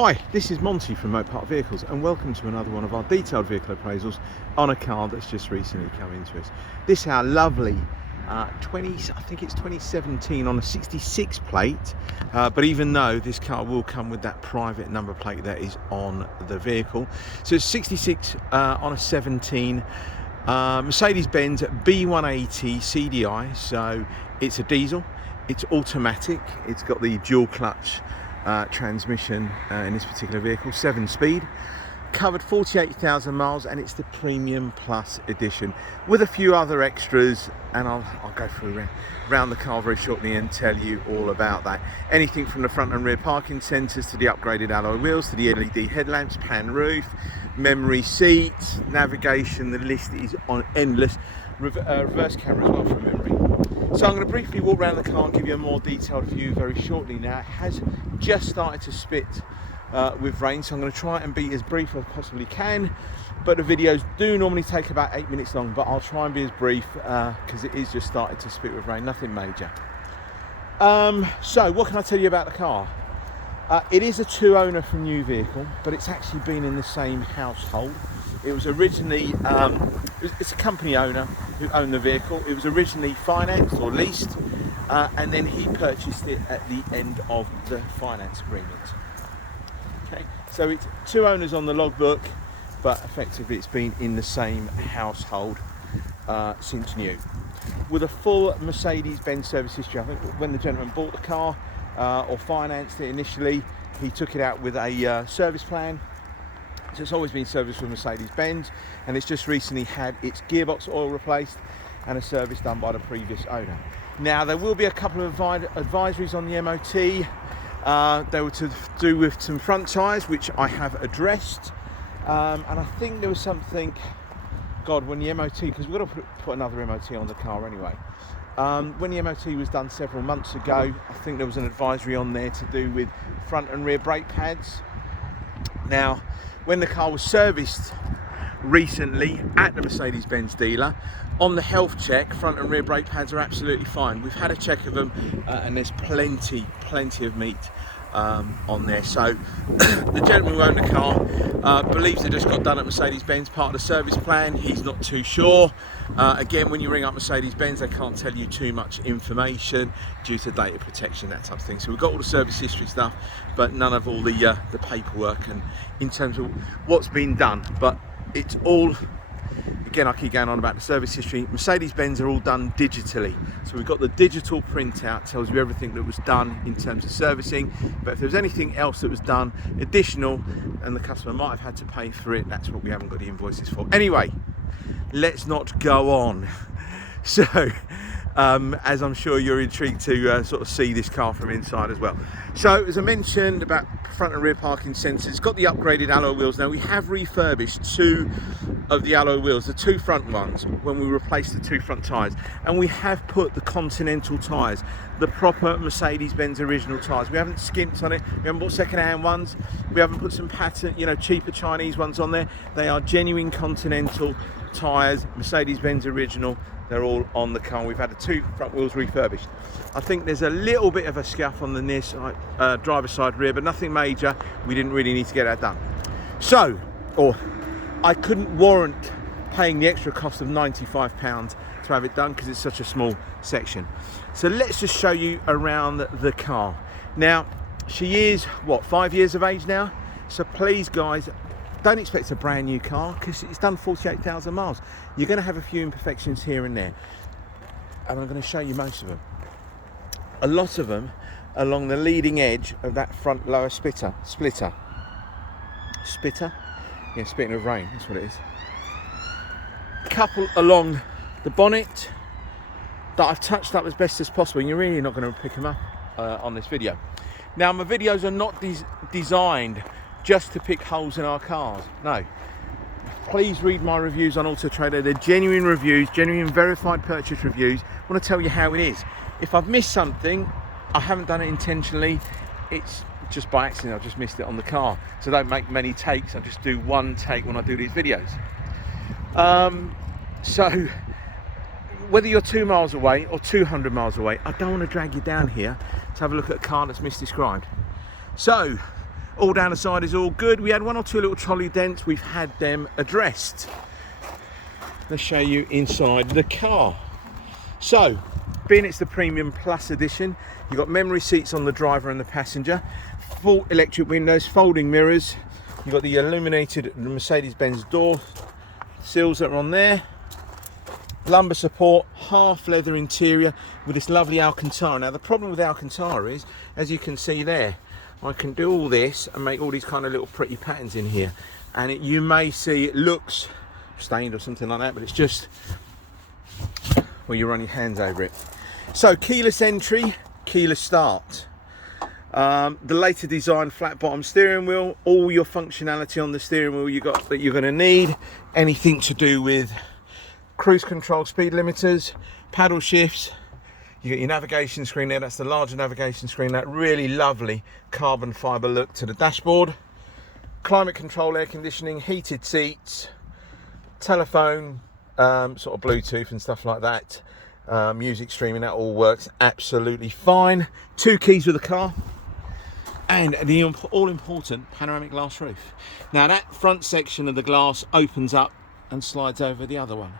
Hi, this is Monty from Mopar Vehicles and welcome to another one of our detailed vehicle appraisals on a car that's just recently come into us. This is our lovely I think it's 2017 on a 66 plate, but even though this car will come with that private number plate that is on the vehicle. So it's 66 on a 17 Mercedes-Benz B180 CDI, so it's a diesel, it's automatic, it's got the dual clutch transmission in this particular vehicle, 7-speed, covered 48,000 miles, and it's the Premium Plus edition with a few other extras, and I'll go through around the car very shortly and tell you all about that. Anything from the front and rear parking sensors to the upgraded alloy wheels to the LED headlamps, pan roof, memory seats, navigation, the list is on endless. Reverse camera as well from memory. So I'm going to briefly walk around the car and give you a more detailed view very shortly. Now, it has just started to spit with rain, so I'm going to try and be as brief as I possibly can, but the videos do normally take about 8 minutes long, but I'll try and be as brief because it is just started to spit with rain, nothing major. So what can I tell you about the car? It is a two-owner from new vehicle, but it's actually been in the same household. It was originally, it's a company owner who owned the vehicle. It was originally financed or leased, and then he purchased it at the end of the finance agreement. Okay, so it's two owners on the logbook, but effectively it's been in the same household since new. With a full Mercedes-Benz service history. I think when the gentleman bought the car or financed it initially, he took it out with a service plan. So it's always been serviced with Mercedes-Benz, and it's just recently had its gearbox oil replaced and a service done by the previous owner. Now, there will be a couple of advisories on the MOT. They were to do with some front tyres, which I have addressed, and I think there was something, when the MOT, because we've got to put another MOT on the car anyway. When the MOT was done several months ago, I think there was an advisory on there to do with front and rear brake pads. Now, when the car was serviced recently at the Mercedes-Benz dealer, on the health check, front and rear brake pads are absolutely fine. We've had a check of them, and there's plenty of meat on there. So the gentleman who owned the car believes it just got done at Mercedes-Benz, part of the service plan. He's not too sure. Again, when you ring up Mercedes-Benz, they can't tell you too much information due to data protection, that type of thing. So we've got all the service history stuff, but none of all the paperwork and in terms of what's been done. But it's all, again, I keep going on about the service history. Mercedes-Benz are all done digitally. So we've got the digital printout, tells you everything that was done in terms of servicing. But if there's anything else that was done additional and the customer might have had to pay for it, that's what we haven't got the invoices for. Anyway, let's not go on. So, as I'm sure you're intrigued to sort of see this car from inside as well. So, as I mentioned about front and rear parking sensors, it's got the upgraded alloy wheels. Now, we have refurbished two of the alloy wheels, the two front ones, when we replaced the two front tyres, and we have put the Continental tyres, the proper Mercedes-Benz original tyres. We haven't skimped on it. We haven't bought second-hand ones. We haven't put some patent, cheaper Chinese ones on there. They are genuine Continental tyres, Mercedes-Benz original. They're all on the car. We've had the two front wheels refurbished. I think there's a little bit of a scuff on the near side, driver's side rear, but nothing major. We didn't really need to get that done. So, I couldn't warrant paying the extra cost of £95 to have it done because it's such a small section. So let's just show you around the car. Now, she is, 5 years of age now? So please, guys, don't expect a brand new car because it's done 48,000 miles. You're going to have a few imperfections here and there, and I'm going to show you most of them. A lot of them along the leading edge of that front lower splitter. Yeah, spitting with rain, that's what it is. Couple along the bonnet that I've touched up as best as possible, and you're really not going to pick them up on this video. Now, my videos are not designed just to pick holes in our cars. No. Please read my reviews on Auto Trader. They're genuine reviews, genuine verified purchase reviews. I want to tell you how it is. If I've missed something, I haven't done it intentionally. It's just by accident. I've just missed it on the car. So I don't make many takes. I just do one take when I do these videos. So whether you're 2 miles away or 200 miles away, I don't want to drag you down here to have a look at a car that's misdescribed. So All down the side is all good. We had one or two little trolley dents. We've had them addressed. Let's show you inside the car. So, being it's the Premium Plus edition, you've got memory seats on the driver and the passenger, full electric windows, folding mirrors, you've got the illuminated Mercedes-Benz door sills that are on there, lumbar support, half leather interior with this lovely Alcantara. Now the problem with Alcantara is, as you can see there, I can do all this and make all these kind of little pretty patterns in here, and you may see it looks stained or something like that, but it's just well, you run your hands over it. So keyless entry, keyless start. The later design flat bottom steering wheel, all your functionality on the steering wheel you got that you're going to need. Anything to do with cruise control, speed limiters, paddle shifts. You got your navigation screen there, that's the larger navigation screen, that really lovely carbon fibre look to the dashboard. Climate control, air conditioning, heated seats, telephone, sort of Bluetooth and stuff like that. Music streaming, that all works absolutely fine. 2 keys with the car. And the all-important panoramic glass roof. Now that front section of the glass opens up and slides over the other one.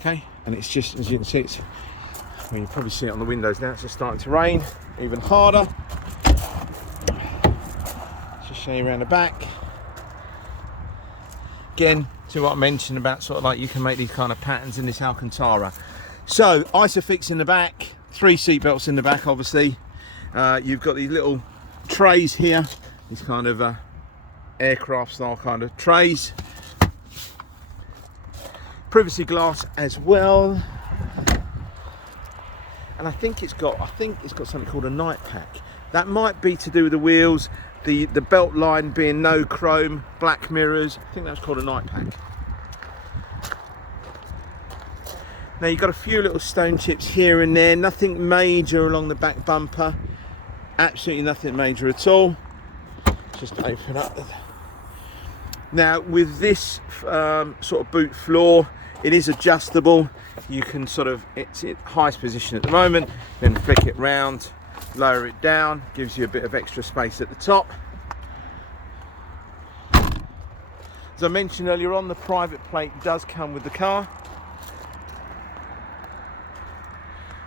Okay, and it's just, as you can see, it's, well, you can probably see it on the windows now, it's just starting to rain, even harder. Let's just show you around the back. Again, to what I mentioned about sort of like you can make these kind of patterns in this Alcantara. So, Isofix in the back, 3 seat belts in the back obviously. You've got these little trays here, these kind of aircraft style kind of trays. Privacy glass as well. And I think it's got something called a night pack. That might be to do with the wheels, the belt line being no chrome, black mirrors. I think that's called a night pack. Now you've got a few little stone chips here and there, nothing major along the back bumper. Absolutely nothing major at all. Just open up. Now with this sort of boot floor, it is adjustable. You can sort of, it's at highest position at the moment, then flick it round, lower it down, gives you a bit of extra space at the top. As I mentioned earlier on, the private plate does come with the car.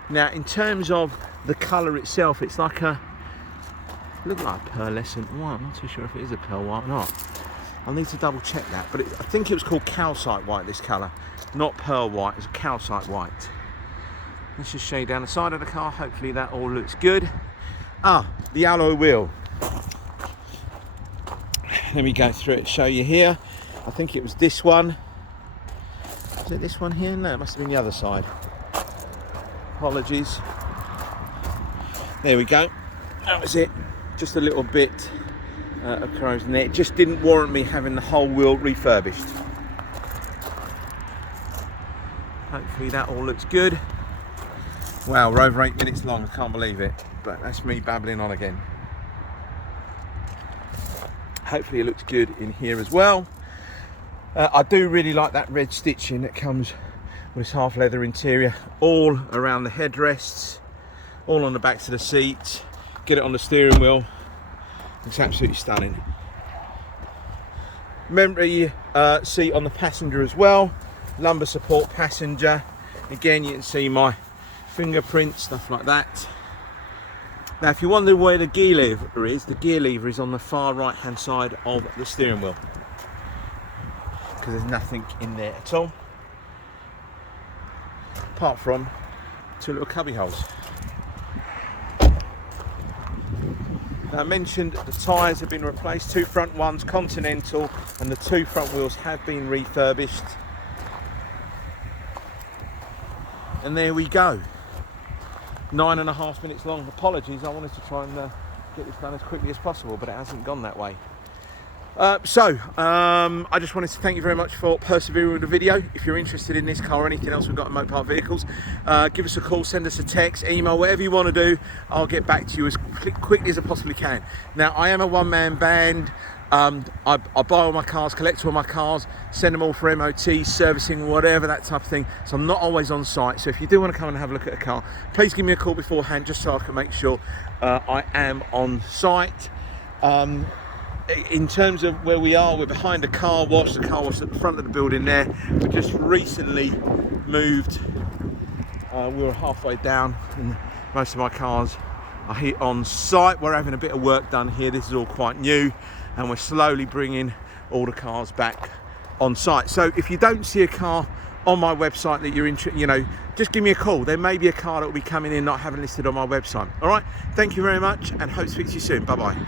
Now in terms of the colour itself, it's like a, look like a pearlescent white. I'm not too sure if it is a pearl white or not. I'll need to double check that, but I think it was called calcite white, this colour, not pearl white, it's calcite white. Let's just show you down the side of the car, hopefully that all looks good. The alloy wheel. Let me go through it and show you here. I think it was this one. Is it this one here? No, it must have been the other side. Apologies. There we go. That was it. Just a little bit of corrosion there. It just didn't warrant me having the whole wheel refurbished. Hopefully that all looks good. Wow, we're over 8 minutes long. I can't believe it. But that's me babbling on again. Hopefully it looks good in here as well. I do really like that red stitching that comes with this half leather interior, all around the headrests, all on the backs of the seats. Get it on the steering wheel. It's absolutely stunning. Memory seat on the passenger as well. Lumbar support passenger. Again, you can see my fingerprints, stuff like that. Now, if you wonder where the gear lever is, the gear lever is on the far right hand side of the steering wheel, because there's nothing in there at all, apart from 2 little cubby holes. Now, I mentioned the tyres have been replaced, 2 front ones, Continental, and the 2 front wheels have been refurbished. And there we go. 9.5 minutes long. Apologies, I wanted to try and get this done as quickly as possible, but it hasn't gone that way. I just wanted to thank you very much for persevering with the video. If you're interested in this car or anything else we've got in Mopar Vehicles, give us a call, send us a text, email, whatever you want to do. I'll get back to you as quickly as I possibly can. Now, I am a one-man band. I buy all my cars, collect all my cars, send them all for MOT, servicing, whatever, that type of thing. So I'm not always on site. So if you do want to come and have a look at a car, please give me a call beforehand, just so I can make sure I am on site. in terms of where we are, we're behind the car wash. The car wash at the front of the building there. We just recently moved. We were halfway down, and most of my cars are here on site. We're having a bit of work done here. This is all quite new, and we're slowly bringing all the cars back on site. So if you don't see a car on my website that you're interested, you know, just give me a call. There may be a car that will be coming in not having listed on my website. All right, thank you very much, and hope to speak to you soon. Bye bye.